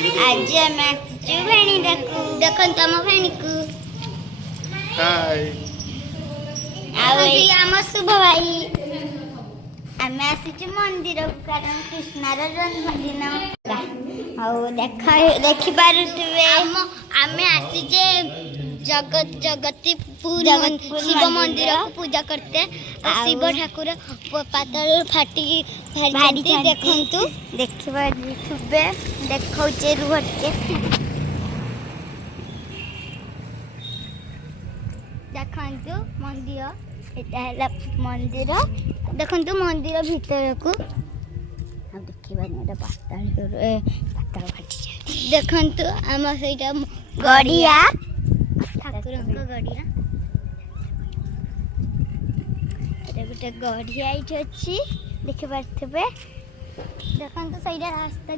आज आम आसचु भेणी देखन तुम भेणी को हाय आम शुभ भाई आम आसचु मंदिर कारण कृष्णार जन्मदिन देखि पारुथिबे आम आसीजे जगतपुर शिव मंदिर को पूजा करते शिव ठाकुर पातल फाटी देखंतु देखिबा थे देखौचे रुह देखंतु मंदिर एटा है मंदिर देखंतु मंदिर भीतर को देखा पाताल फाटी देखंतु आम सहीटा गड़िया ठाकुर गड़िया गोटे गड़िया ये अच्छी देखिपे देखो सही रास्ता